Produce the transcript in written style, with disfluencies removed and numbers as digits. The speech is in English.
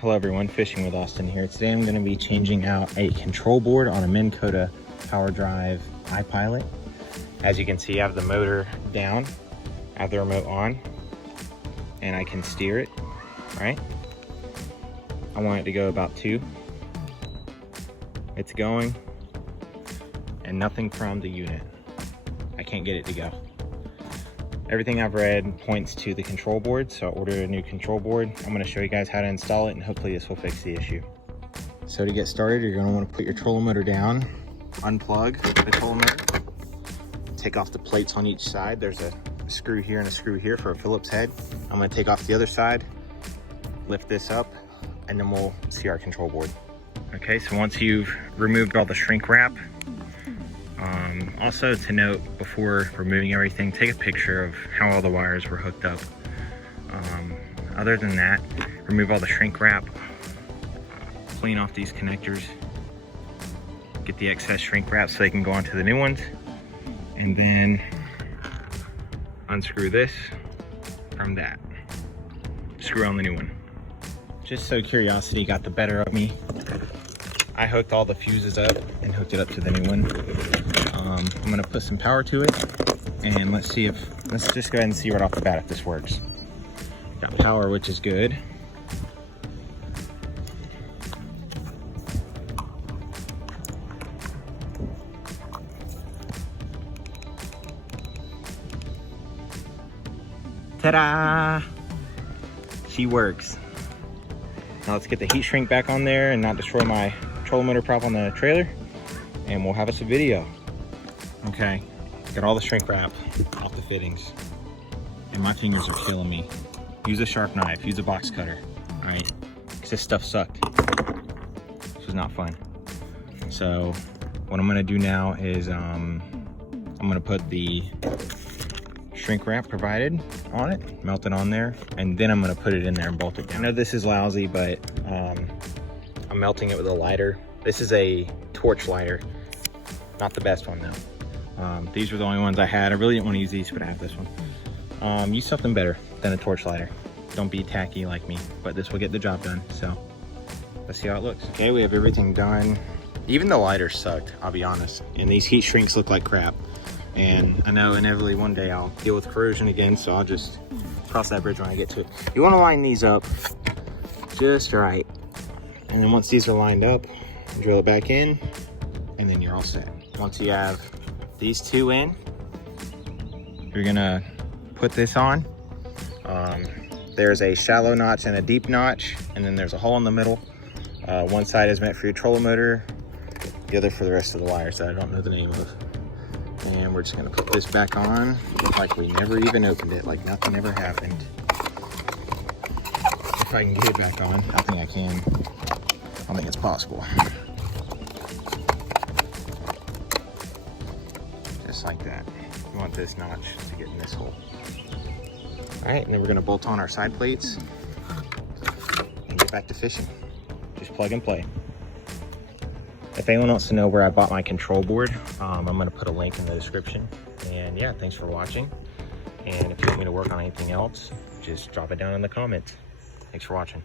Hello everyone, Fishing with Austin here. Today I'm going to be changing out a control board on a Minn Kota PowerDrive iPilot. As you can see, I have the motor down, I have the remote on, and I can steer it, right? I want it to go about 2. It's going, and nothing from the unit. I can't get it to go. Everything I've read points to the control board, so I ordered a new control board. I'm going to show you guys how to install it, and hopefully this will fix the issue. So to get started, you're going to want to put your trolling motor down, unplug the trolling motor, take off the plates on each side. There's a screw here and a screw here for a Phillips head. I'm going to take off the other side, lift this up, and then we'll see our control board. Okay, so once you've removed all the shrink wrap, also to note, before removing everything, take a picture of how all the wires were hooked up. Other than that, remove all the shrink wrap, clean off these connectors, get the excess shrink wrap so they can go onto the new ones, and then unscrew this from that. Screw on the new one. Just so curiosity got the better of me, I hooked all the fuses up and hooked it up to the new one. I'm gonna put some power to it, and let's just go ahead and see right off the bat if this works. Got power, which is good. Ta-da! She works. Now let's get the heat shrink back on there and not destroy my trolling motor prop on the trailer, and we'll have us a video. Okay, got all the shrink wrap off the fittings, and my fingers are killing me. Use a sharp knife, use a box cutter, all right? Because this stuff sucked. This was not fun. So what I'm gonna do now is I'm gonna put the shrink wrap provided on it, melt it on there, and then I'm gonna put it in there and bolt it down. I know this is lousy, but I'm melting it with a lighter. This is a torch lighter, not the best one though. These were the only ones I had. I really didn't want to use these, but I have this one. Use something better than a torch lighter. Don't be tacky like me, but this will get the job done. So let's see how it looks. Okay, we have everything done. Even the lighter sucked, I'll be honest. And these heat shrinks look like crap. And I know inevitably one day I'll deal with corrosion again, so I'll just cross that bridge when I get to it. You want to line these up just right. And then once these are lined up, drill it back in, and then you're all set. Once you have these two in, you're gonna put this on. There's a shallow notch and a deep notch, and then there's a hole in the middle. One side is meant for your trolling motor, the other for the rest of the wires that I don't know the name of. And we're just gonna put this back on like we never even opened it, like nothing ever happened. If I can get it back on, I think I can. I don't think it's possible. Just like that. You want this notch to get in this hole. All right, and then we're gonna bolt on our side plates and get back to fishing. Just plug and play. If anyone wants to know where I bought my control board, I'm gonna put a link in the description. And yeah, thanks for watching. And if you want me to work on anything else, just drop it down in the comments. Thanks for watching.